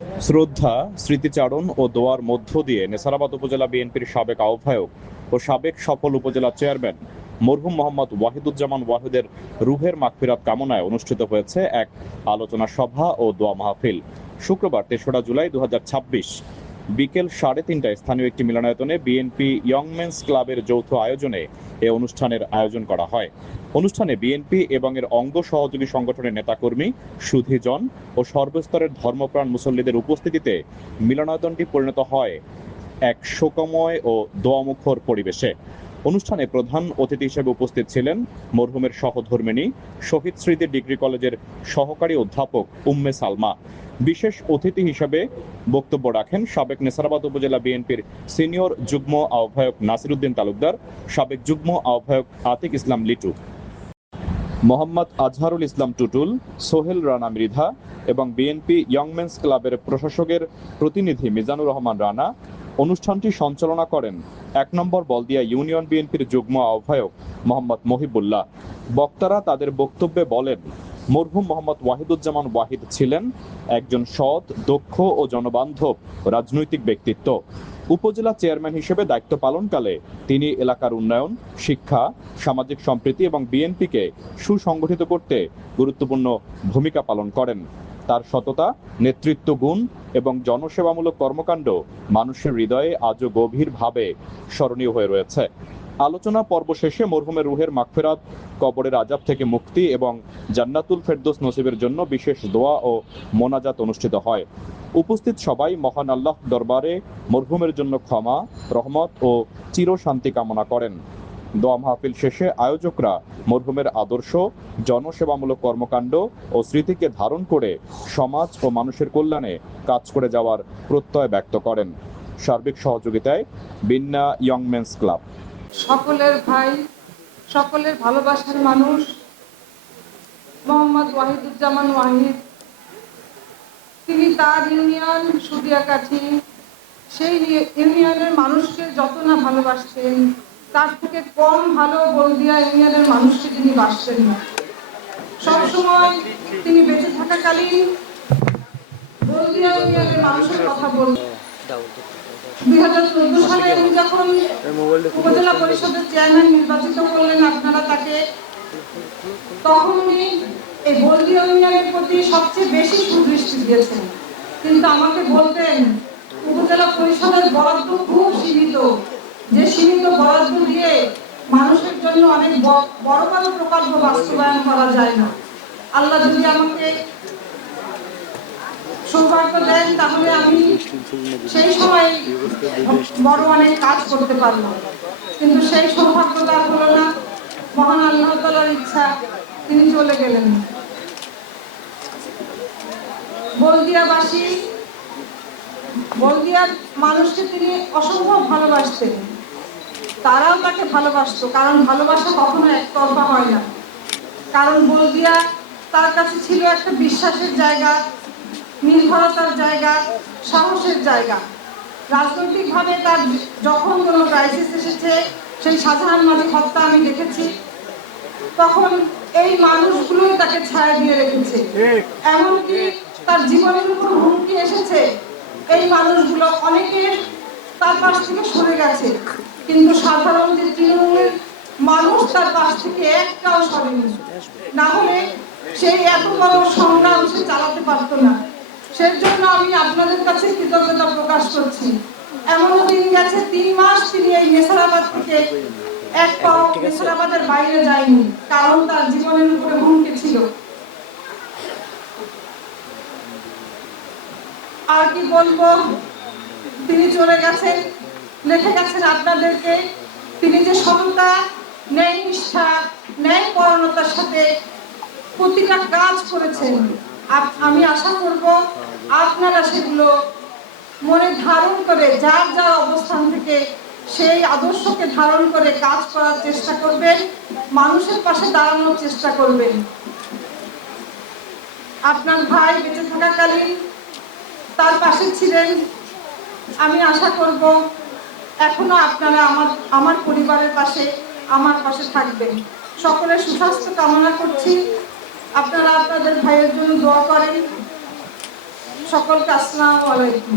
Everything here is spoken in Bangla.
শ্রদ্ধা, স্মৃতিচারণ ও দোয়ার মধ্য দিয়ে নেসারাবাদ উপজেলা বিএনপির সাবেক আহ্বায়ক ও সাবেক সফল উপজেলা চেয়ারম্যান মরহুম মোহাম্মদ ওয়াহিদুজ্জামান ওয়াহিদের রুহের মাগফিরাত কামনায় অনুষ্ঠিত হয়েছে এক আলোচনা সভা ও দোয়া মাহফিল। শুক্রবার ৩রা জুলাই ২০২৬ বিকেল ৩:৩০টায় স্থানীয় একটি মিলনায়তনে বিএনপি ইয়ং মেন্স ক্লাবের যৌথ আয়োজনে এ অনুষ্ঠানের আয়োজন করা হয়। অনুষ্ঠানে বিএনপি এবং এর অঙ্গ সহযোগী সংগঠনের নেতাকর্মী, সুধীজন ও সর্বস্তরের ধর্মপ্রাণ মুসল্লিদের উপস্থিতিতে মিলনায়তনটি পরিণত হয় এক শোকময় ও দোয়ামুখর পরিবেশে। অনুষ্ঠানে প্রধান অতিথি হিসেবে উপস্থিত ছিলেন মরহুমের সহধর্মিণী, শহীদ স্মৃতি ডিগ্রি কলেজের সহকারী অধ্যাপক উম্মে সালমা। বিশেষ অতিথি হিসেবে বক্তব্য রাখেন সাবেক নেসারাবাদ উপজেলা বিএনপির সিনিয়র যুগ্ম আহ্বায়ক নাসির উদ্দিন তালুকদার, সাবেক যুগ্ম আহ্বায়ক আতিক ইসলাম লিটু, মোহাম্মদ আজহারুল ইসলাম টুটুল, সোহেল রানা মৃধা এবং বিএনপি ইয়ং মেন্স ক্লাবের প্রশাসকের প্রতিনিধি মিজানুর রহমান রানা। অনুষ্ঠানটি সঞ্চালনা করেন ১ নম্বর বলদিয়া ইউনিয়ন বিএনপির যুগ্ম আহ্বায়ক মোহাম্মদ মহিবুল্লাহ। বক্তারা তাদের বক্তব্যে বলেন, মরহুম মোহাম্মদ ওয়াহিদুজ্জামান ওয়াহিদ ছিলেন একজন সৎ, দক্ষ ও জনবান্ধব রাজনৈতিক ব্যক্তিত্ব। উপজেলা চেয়ারম্যান হিসেবে দায়িত্ব পালনকালে তিনি এলাকার উন্নয়ন, শিক্ষা, সামাজিক সম্প্রীতি এবং বিএনপিকে সুসংগঠিত করতে গুরুত্বপূর্ণ ভূমিকা পালন করেন। তার সততা, নেতৃত্ব গুণ এবং জনসেবামূলক কর্মকাণ্ড মানুষের হৃদয়ে আজও গভীরভাবে স্মরণীয় হয়ে রয়েছে। আলোচনা পর্ব শেষে মরহুমের রুহের মাগফিরাত, কবরের আযাব থেকে মুক্তি এবং জান্নাতুল ফেরদৌস নসিবের জন্য বিশেষ দোয়া ও মোনাজাত অনুষ্ঠিত হয়। উপস্থিত সবাই মহান আল্লাহ দরবারে মরহুমের জন্য ক্ষমা, রহমত ও চিরশান্তি কামনা করেন। দোয়া মাহফিল শেষে আয়োজকরা মরহুমের আদর্শ, জনসেবামূলক কর্মকাণ্ড ও স্মৃতিকে ধারণ করে সমাজ ও মানুষের কল্যাণে কাজ করে যাওয়ার প্রত্যয় ব্যক্ত করেন। সার্বিক সহযোগিতায় বিন্না ইয়ং মেন্স ক্লাব। সকলের ভাই, সকলের ভালোবাসার মানুষ মোহাম্মদ ওয়াহিদুজ্জামান ওয়াহিদ, তিনি তার ইউনিয়ন সুদিয়াকাঠি, সেই ইউনিয়নের মানুষকে যত না ভালোবাসতেন, তার থেকে কম ভালো বলদিয়া ইউনিয়নের মানুষকে তিনি বাসতেন না। সবসময় তিনি বেঁচে থাকাকালীন বলদিয়া ইউনিয়নের মানুষের কথা বলতেন। 2014 সালে উনি যখন উপজেলা পরিষদের চেয়ারম্যান নির্বাচিত করলেন আপনারা তাকে, তখন উনি এই বলদিয়া ইউনিয়নের প্রতি সবচেয়ে বেশি সুদৃষ্টি দিয়েছেন। কিন্তু আমাকে বলতেন উপজেলা পরিষদের বরাদ্দ খুব সীমিত, যে সীমিত বরাদ্দ দিয়ে মানুষের জন্য অনেক বড় বড় প্রকল্প বাস্তবায়ন করা যায় না। আল্লাহ যদি আমাকে সৌভাগ্য দেন তাহলে আমি সেই সময় বড় অনেক কাজ করতে পারলাম, কিন্তু সেই সৌভাগ্যটা হলো না। মহান আল্লাহ তাআলার ইচ্ছা, তিনি চলে গেলেন। বলদিয়ার মানুষকে তিনি অসম্ভব ভালোবাসতেন, তারাও তাকে ভালোবাসতো, কারণ ভালোবাসা কখনো একতরফা হয় না। কারণ বলদিয়া তার কাছে ছিল একটা বিশ্বাসের জায়গা, নির্ভরতার জায়গা, সাহসের জায়গা। রাজনৈতিকভাবে তার যখন কোনো ক্রাইসিস এসেছে, সেই শাহজাহান মাঝি হত্যা আমি দেখেছি, তখন এই মানুষগুলোই তাকে ছায়া দিয়ে রেখেছে। এমনকি তার জীবনের উপর হুমকি এসেছে, এই মানুষগুলো অনেকে তার পাশ থেকে সরে গেছে, কিন্তু সাধারণ যে তৃণমূলের মানুষ তার পাশ থেকে একটাও সরেনি। না হলে সেই এত বড় সংগ্রাম সে চালাতে পারতো না। সেজন্য আমি আপনাদের কাছে কৃতজ্ঞতা প্রকাশ করছি। এমন দিন গেছে 3 মাস তিনি এই নেসারাবাদ থেকে এক পাও নেসারাবাদের বাইরে যায়নি, কারণ তার জীবনের উপরে হুমকি ছিল। আর কি বলবো, তিনি চলে গেছেন, লিখে গেছেন আপনাদেরকে তিনি যে সততা, ন্যায় নিষ্ঠা, ন্যায় পরায়ণতার সাথে প্রতিটা কাজ করেছেন। আমি আশা করব আপনারা সেগুলো মনে ধারণ করে যার যার অবস্থান থেকে সেই আদর্শকে ধারণ করে কাজ করার চেষ্টা করবেন, মানুষের পাশে দাঁড়ানোর চেষ্টা করবেন। আপনার ভাই বেঁচে থাকাকালীন তার পাশে ছিলেন। আমি আশা করব এখনো আপনারা আমার পরিবারের পাশে, আমার পাশে থাকবেন। সকলের সুস্বাস্থ্য কামনা করছি। আপনারা আপনাদের ভাইয়ের জন্য দোয়া করেন। সকলকে আসসালামু আলাইকুম।